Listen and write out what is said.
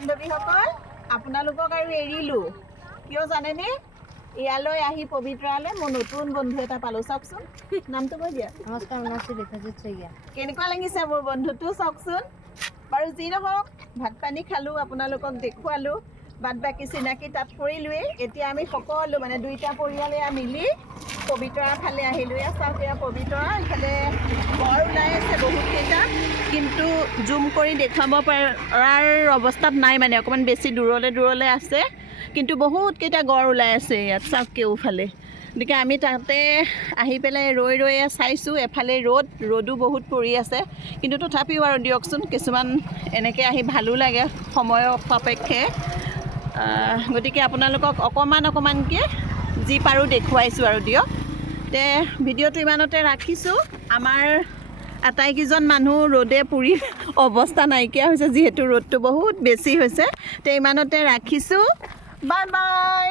বান্ধৱীসকল আপোনালোকক আৰু এৰিলোঁ কিয় জানেনে ইয়ালৈ আহি পবিত্ৰালৈ মই নতুন বন্ধু এটা পালোঁ চাওকচোন নামটো কৈ দিয়া নমস্কাৰ মোৰ নাম ৰেখাজিৎ শইকীয়া কেনেকুৱা লাগিছে মোৰ বন্ধুটো চাওকচোন বাৰু যি নহওক ভাত পানী খালোঁ আপোনালোকক দেখুৱালোঁ বাদ বাকী চিনাকি তাত কৰিলোৱেই এতিয়া আমি সকলো মানে দুইটা পৰিয়ালে মিলি পবিতৰাৰ ফালে আহিলোঁ এয়া চাওক এয়া পবিতৰা ইফালে গড় ওলাই আছে বহুতকেইটা কিন্তু জুম কৰি দেখুৱাব পৰাৰ অৱস্থাত নাই মানে অকণমান বেছি দূৰলৈ আছে কিন্তু বহুতকেইটা গড় ওলাই আছে ইয়াত চাওক কেওফালে গতিকে আমি তাতে আহি পেলাই ৰৈ চাইছোঁ এফালে ৰ'দো বহুত পৰি আছে কিন্তু তথাপিও আৰু দিয়কচোন কিছুমান এনেকৈ আহি ভালো লাগে সময় সাপেক্ষে গতিকে আপোনালোকক অকণমানকৈ যি পাৰোঁ দেখুৱাইছোঁ আৰু দিয়ক তে ভিডিঅ'টো ইমানতে ৰাখিছোঁ আমাৰ আটাইকেইজন মানুহ ৰ'দে পুৰি অৱস্থা নাইকিয়া হৈছে যিহেতু ৰ'দটো বহুত বেছি হৈছে তে ইমানতে ৰাখিছোঁ বাই বাই